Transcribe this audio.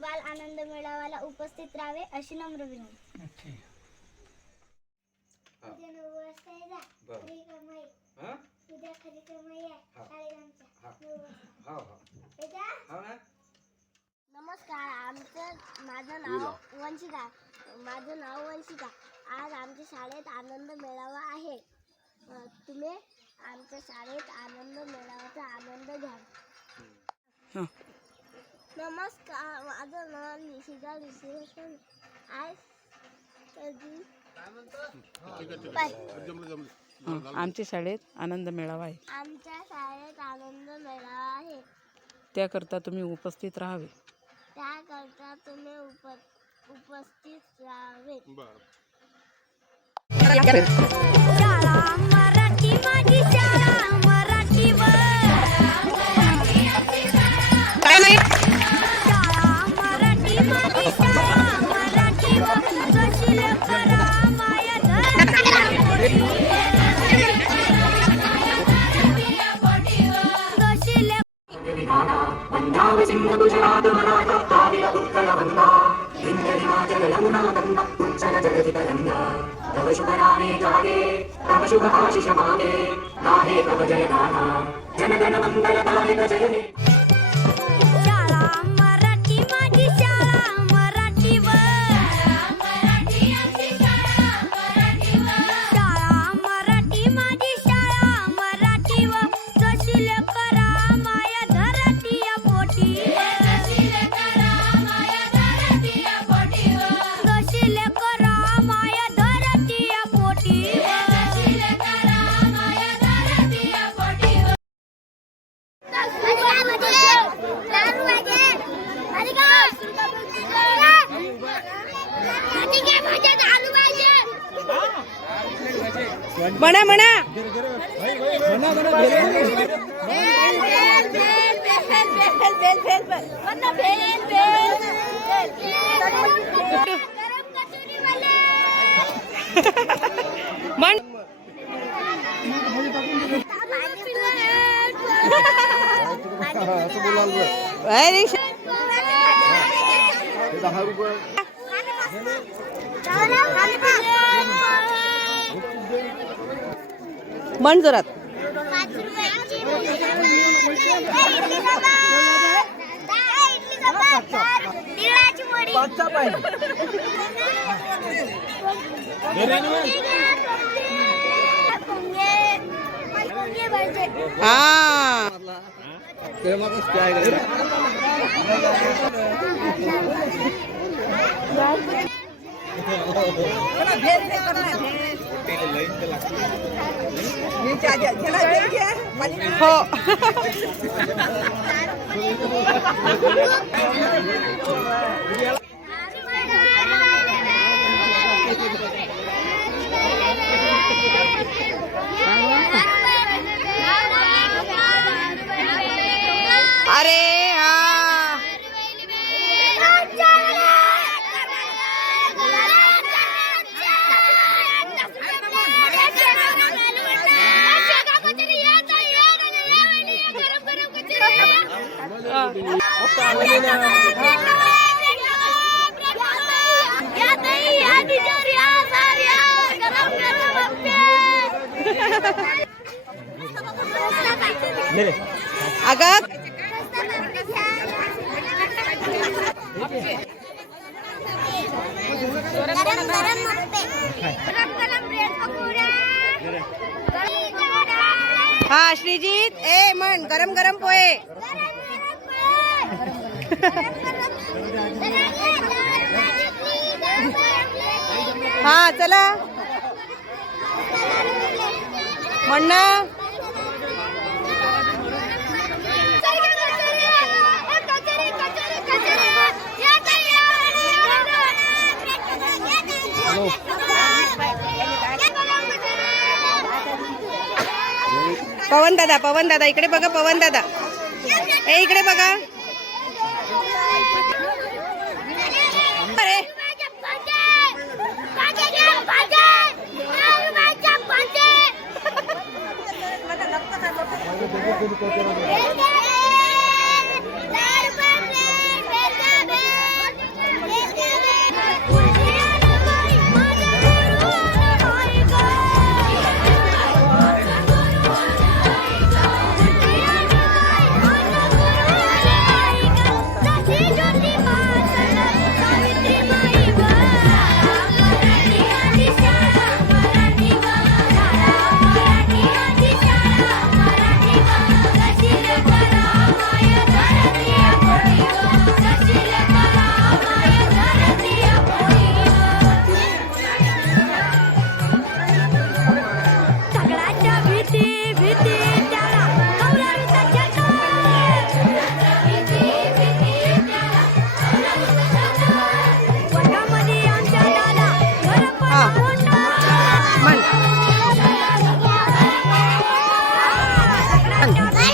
बाल आनंद मेळाव्याला उपस्थित राहावे अशी नम्र विनंती. नमस्कार, माझं नाव वंशिका. आज आमच्या शाळेत आनंद मेळावा आहे. तुम्ही आमच्या शाळेत आनंद मेळाव्याचा आनंद घ्या. नमस्कार, माझं नाव निशिका विश्लेषण. आज आमच्या शाळेत आनंद मेळावा आहे. आमच्या शाळेत आनंद मेळावा आहे. त्याकरता तुम्ही उपस्थित राहावे. त्याकरता तुम्ही उपस्थित राहावे. शाळा मराठी, माझी शाळा मराठीवर. शाळा मराठी, माझी शाळा मराठीवर. कशी लेकरा माया गुजरात मराठा द्राविड उत्कल वंदा हिंद हिमाचल यमुना गंगा उच्चल जगति तरंगा. तव शुभ नामे जागे तव शुभ आशीष मागे गाहे तव जय गाथा जन गण मंगल दायक जय हे. शाळा मराठी, माझी शाळा मराठीवर. शाळा मराठी, माझी शाळा मराठीवर. जशी लेकरा माया धरतीया पोटी. जशी लेकरा माया धरतीया पोटी. म्हणा म्हणा म्हण. म्हण जोरात. हो अरे अगं हा श्रीजीत ए म्हण गरम गरम पोहे. हा चला म्हण ना. पवन दादा इकडे बघा. पवन दादा ए इकडे बघा. अरे Bye.